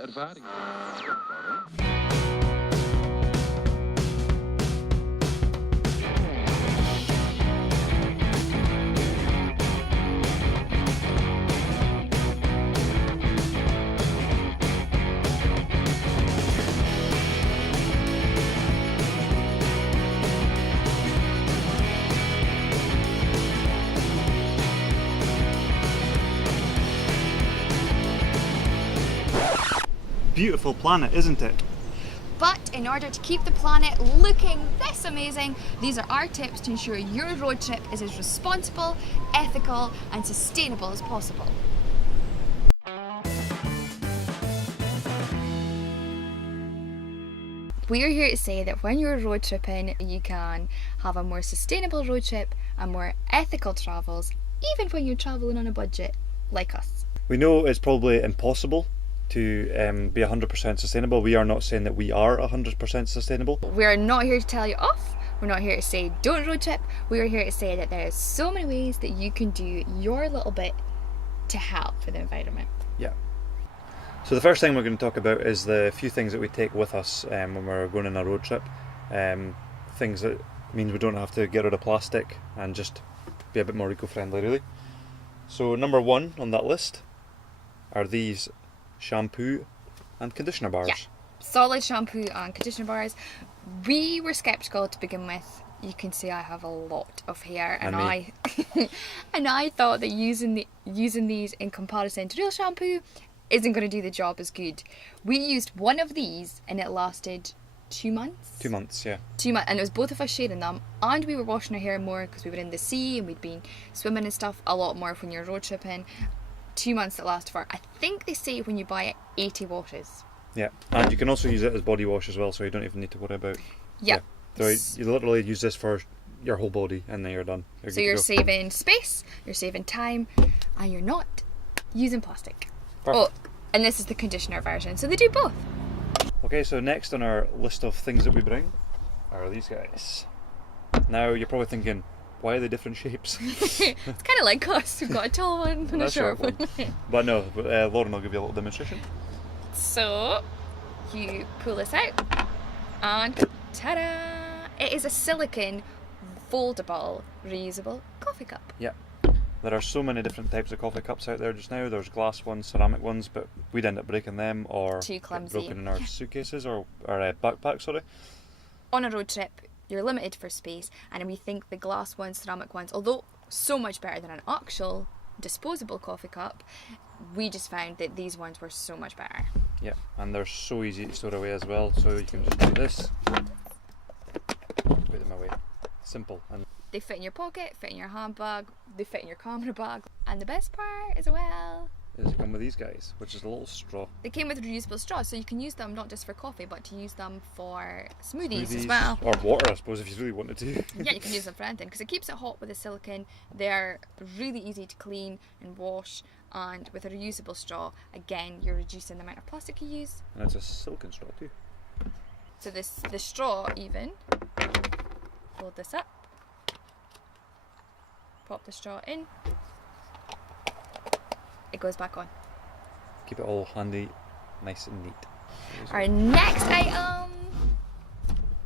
slechte ervaring. Beautiful planet, isn't it? But in order to keep the planet looking this amazing, these are our tips to ensure your road trip is as responsible, ethical and sustainable as possible. We are here to say that when you're road tripping, you can have a more sustainable road trip and more ethical travels, even when you're travelling on a budget, like us. We know it's probably impossible to be 100% sustainable. We are not saying that we are 100% sustainable. We are not here to tell you off. We're not here to say don't road trip. We are here to say that there are so many ways that you can do your little bit to help for the environment. Yeah. So the first thing we're going to talk about is the few things that we take with us when we're going on a road trip. Things that means we don't have to get rid of plastic and just be a bit more eco-friendly, really. So number one on that list are these shampoo and conditioner bars. Yeah, solid shampoo and conditioner bars. We were sceptical to begin with. You can see I have a lot of hair, and I thought that using these in comparison to real shampoo isn't going to do the job as good. We used one of these and it lasted 2 months. 2 months, yeah. 2 months, and it was both of us sharing them, and we were washing our hair more because we were in the sea and we'd been swimming and stuff a lot more when you're road tripping. 2 months that last for, I think they say when you buy it, 80 washes. Yeah, and you can also use it as body wash as well, so you don't even need to worry about. Yeah. So you literally use this for your whole body, and then you're done. So you're saving space, you're saving time, and you're not using plastic. Perfect. Oh, and this is the conditioner version, so they do both. Okay, so next on our list of things that we bring are these guys. Now you're probably thinking, why are they different shapes? It's kind of like us. We've got a tall one and a short one. But no, Lauren will give you a little demonstration. So you pull this out and ta-da! It is a silicone, foldable, reusable coffee cup. Yeah. There are so many different types of coffee cups out there just now. There's glass ones, ceramic ones, but we'd end up breaking them or too clumsy, broken in our suitcases or our backpacks, sorry. On a road trip, you're limited for space, and we think the glass ones, ceramic ones, although so much better than an actual disposable coffee cup, we just found that these ones were so much better. Yeah, and they're so easy to store away as well, so you can just do this, put them away. Simple. And they fit in your pocket, fit in your handbag, they fit in your camera bag, and the best part as well is they come with these guys, which is a little straw. They came with reusable straws, so you can use them not just for coffee, but to use them for smoothies as well. Or water, I suppose, if you really wanted to. Yeah, you can use them for anything, because it keeps it hot with the silicone. They're really easy to clean and wash, and with a reusable straw, again, you're reducing the amount of plastic you use. And it's a silicone straw too. So the straw even, fold this up, pop the straw in, it goes back on. Keep it all handy, nice and neat. Our next item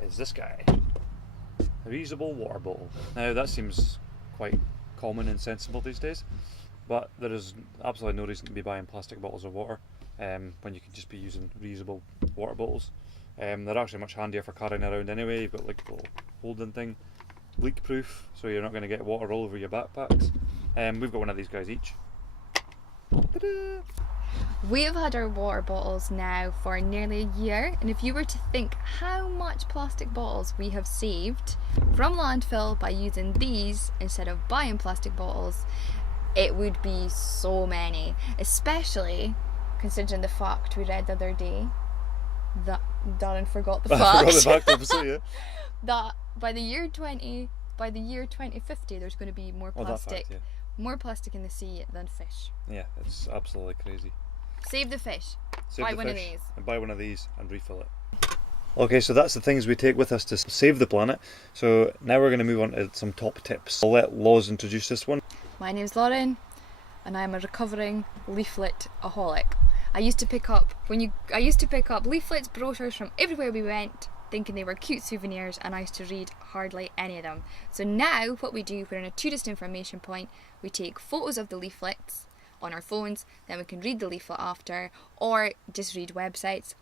is this guy. A reusable water bottle. Now that seems quite common and sensible these days, but there is absolutely no reason to be buying plastic bottles of water when you can just be using reusable water bottles. They're actually much handier for carrying around anyway. You've got like a little holding thing, leak proof, so you're not going to get water all over your backpacks. We've got one of these guys each. Ta-da! We have had our water bottles now for nearly a year, and if you were to think how much plastic bottles we have saved from landfill by using these instead of buying plastic bottles, it would be so many, especially considering the fact we read the other day that Darren forgot the fact. I forgot the fact, obviously, yeah. That by the year 2050 there's going to be more plastic. Fact, yeah. More plastic in the sea than fish. Yeah, it's absolutely crazy. Save the fish. Buy one of these. And buy one of these and refill it. Okay, so that's the things we take with us to save the planet. So now we're going to move on to some top tips. I'll let Loz introduce this one. My name's Lauren, and I'm a recovering leaflet-aholic. I used to pick up leaflets, brochures from everywhere we went, thinking they were cute souvenirs, and I used to read hardly any of them. So now what we do, we're in a tourist information point, we take photos of the leaflets on our phones, then we can read the leaflet after, or just read websites,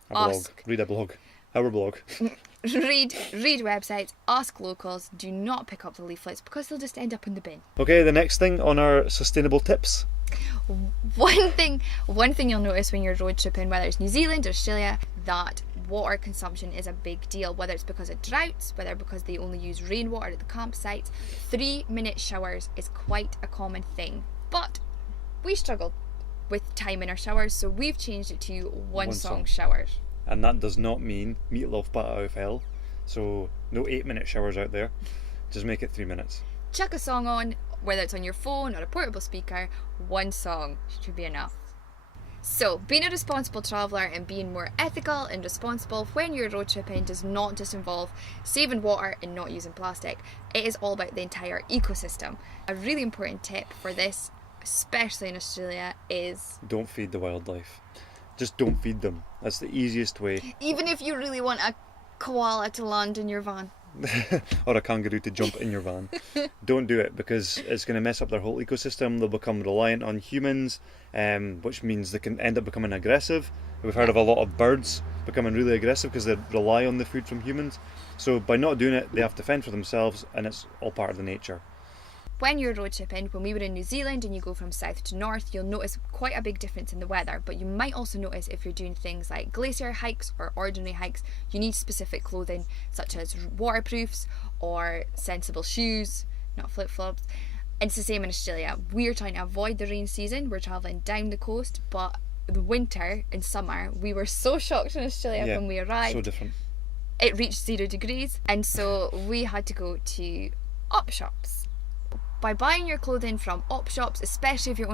Read a blog. Our blog. read websites, ask locals, do not pick up the leaflets because they'll just end up in the bin. Okay, the next thing on our sustainable tips. One thing you'll notice when you're road tripping, whether it's New Zealand or Australia, that water consumption is a big deal, whether it's because of droughts, whether because they only use rainwater at the campsites. 3-minute showers is quite a common thing, but we struggle with time in our showers, so we've changed it to one song showers. And that does not mean meatloaf bat out of hell, so no 8-minute showers out there, just make it 3 minutes. Chuck a song on, whether it's on your phone or a portable speaker, one song should be enough. So, being a responsible traveller and being more ethical and responsible when you're road tripping does not just involve saving water and not using plastic. It is all about the entire ecosystem. A really important tip for this, especially in Australia, is don't feed the wildlife. Just don't feed them. That's the easiest way. Even if you really want a koala to land in your van. Or a kangaroo to jump in your van. Don't do it, because it's going to mess up their whole ecosystem. They'll become reliant on humans, which means they can end up becoming aggressive. We've heard of a lot of birds becoming really aggressive because they rely on the food from humans. So by not doing it, they have to fend for themselves, and it's all part of the nature. When you're road tripping, when we were in New Zealand and you go from south to north, you'll notice quite a big difference in the weather, but you might also notice if you're doing things like glacier hikes or ordinary hikes, you need specific clothing such as waterproofs or sensible shoes, not flip-flops. And it's the same in Australia. We're trying to avoid the rain season, we're travelling down the coast, but the winter and summer, we were so shocked in Australia when we arrived. So different. It reached 0 degrees, and so we had to go to op shops. By buying your clothing from op shops, especially if you're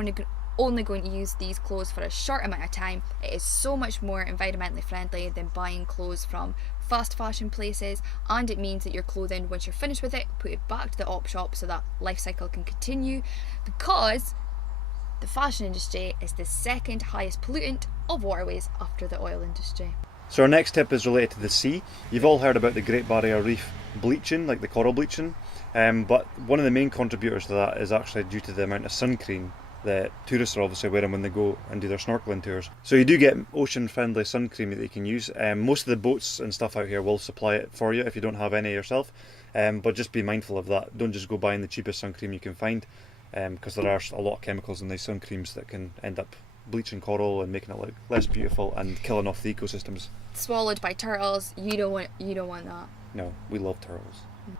only going to use these clothes for a short amount of time, it is so much more environmentally friendly than buying clothes from fast fashion places, and it means that your clothing, once you're finished with it, put it back to the op shop so that life cycle can continue, because the fashion industry is the second highest pollutant of waterways after the oil industry. So our next tip is related to the sea. You've all heard about the Great Barrier Reef bleaching, like the coral bleaching, but one of the main contributors to that is actually due to the amount of sun cream that tourists are obviously wearing when they go and do their snorkeling tours. So you do get ocean friendly sun cream that you can use. Most of the boats and stuff out here will supply it for you if you don't have any yourself, but just be mindful of that. Don't just go buying the cheapest sun cream you can find, because there are a lot of chemicals in these sun creams that can end up bleaching coral and making it look less beautiful and killing off the ecosystems. Swallowed by turtles, you don't want that. No, we love turtles.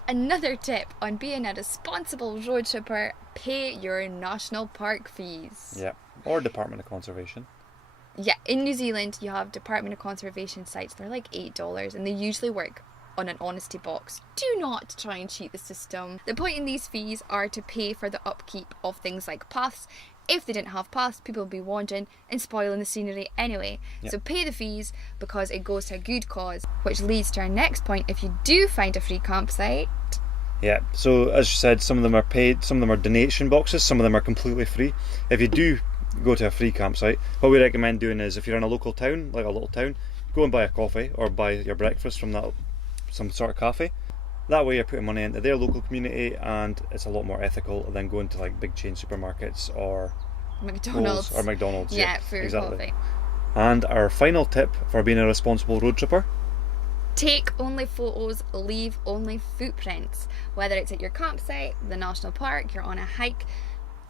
Another tip on being a responsible road tripper: pay your national park fees. Yeah, or Department of Conservation. Yeah, in New Zealand you have Department of Conservation sites. They're like $8 and they usually work on an honesty box. Do not try and cheat the system. The point in these fees are to pay for the upkeep of things like paths. If they didn't have paths, people would be wandering and spoiling the scenery anyway. Yep. So pay the fees because it goes to a good cause, which leads to our next point. If you do find a free campsite... Yeah, so as you said, some of them are paid, some of them are donation boxes, some of them are completely free. If you do go to a free campsite, what we recommend doing is, if you're in a local town, like a little town, go and buy a coffee or buy your breakfast from some sort of cafe. That way you're putting money into their local community, and it's a lot more ethical than going to like big chain supermarkets or McDonald's. Yeah, for your coffee. And our final tip for being a responsible road tripper: take only photos, leave only footprints. Whether it's at your campsite, the national park, you're on a hike,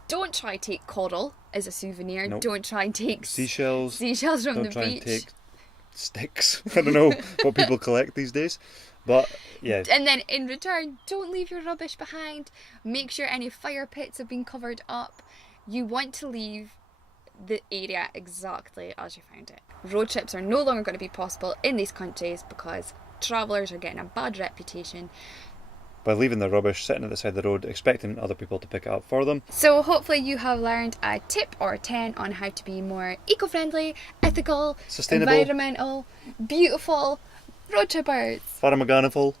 don't try to take coral as a souvenir. Nope. Don't try and take seashells from the beach. Don't try and take sticks. I don't know what people collect these days. But yeah. And then in return, don't leave your rubbish behind. Make sure any fire pits have been covered up. You want to leave the area exactly as you found it. Road trips are no longer going to be possible in these countries because travellers are getting a bad reputation by leaving their rubbish sitting at the side of the road, expecting other people to pick it up for them. So hopefully you have learned a tip or 10 on how to be more eco-friendly, ethical, sustainable, environmental, beautiful road trippers. Faramaganiful.